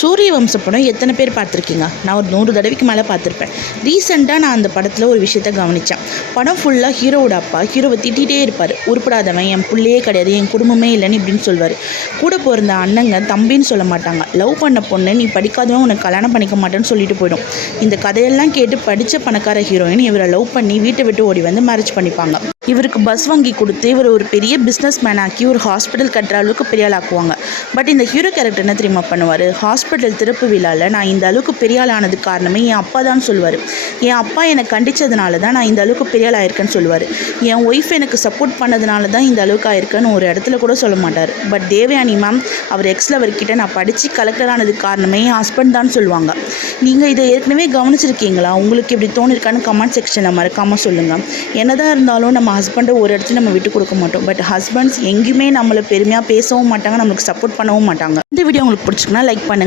சூரிய வம்ச படம் எத்தனை பேர் பார்த்துருக்கீங்க? நான் ஒரு 100 தடவைக்கு மேலே பார்த்துருப்பேன். ரீசெண்டாக நான் அந்த படத்தில் ஒரு விஷயத்த கவனித்தேன். படம் ஃபுல்லாக ஹீரோவோட அப்பா ஹீரோவை திட்டிகிட்டே இருப்பார். உருப்படாதவன், என் பிள்ளையே கிடையாது, என் குடும்பமே இல்லைன்னு இப்படின்னு சொல்வார். கூட பிறந்த அண்ணங்க தம்பின்னு சொல்ல மாட்டாங்க. லவ் பண்ண பொண்ணு நீ படிக்காதவன் உனக்கு கல்யாணம் பண்ணிக்க மாட்டேன்னு சொல்லிட்டு போயிடும். இந்த கதையெல்லாம் கேட்டு படித்த பணக்கார ஹீரோயின் இவரை லவ் பண்ணி வீட்டை விட்டு ஓடி வந்து மேரேஜ் பண்ணிப்பாங்க. இவருக்கு பஸ் வாங்கி கொடுத்து இவர் ஒரு பெரிய பிஸ்னஸ் மேன் ஆக்கி ஒரு ஹாஸ்பிட்டல் கட்டுற அளவுக்கு பெரிய ஆள் ஆக்குவாங்க. பட் இந்த ஹீரோ கேரக்டர் என்ன தெரியுமா பண்ணுவார்? ஹாஸ்பிட்டல் திறப்பு விழாவில் நான் இந்த அளவுக்கு பெரிய ஆள் ஆனதுக்கு காரணமே என் அப்பா தான் சொல்லுவார். என் அப்பா என்னை கண்டித்ததுனால தான் நான் இந்த அளவுக்கு பெரிய ஆள் ஆயிருக்கேன்னு சொல்லுவார். என் ஒய்ஃப் எனக்கு சப்போர்ட் பண்ணதுனால தான் இந்த அளவுக்கு ஆயிருக்கேன்னு ஒரு இடத்துல கூட சொல்ல மாட்டார். பட் தேவயானி மேம் அவர் எக்ஸ்லவர்கிட்ட நான் படித்து கலெக்டர் ஆனதுக்கு காரணமே என் ஹஸ்பண்ட் தான் சொல்லுவாங்க. நீங்கள் இதை ஏற்கனவே கவனிச்சிருக்கீங்களா? உங்களுக்கு எப்படி தோணிருக்கான்னு கமெண்ட் செக்ஷனில் மறக்காமல் சொல்லுங்கள். என்னதான் இருந்தாலும் நம்ம ஹஸ்பண்டை ஒரு இடத்துல நம்ம விட்டு கொடுக்க மாட்டோம். பட் ஹஸ்பண்ட்ஸ் எங்கேயுமே நம்மளை பெருமையாக பேசவும் மாட்டாங்க, நம்மளுக்கு சப்போர்ட் பண்ணவும் மாட்டாங்க. இந்த வீடியோ உங்களுக்கு பிடிச்சிருக்குன்னா லைக் பண்ணுங்கள்.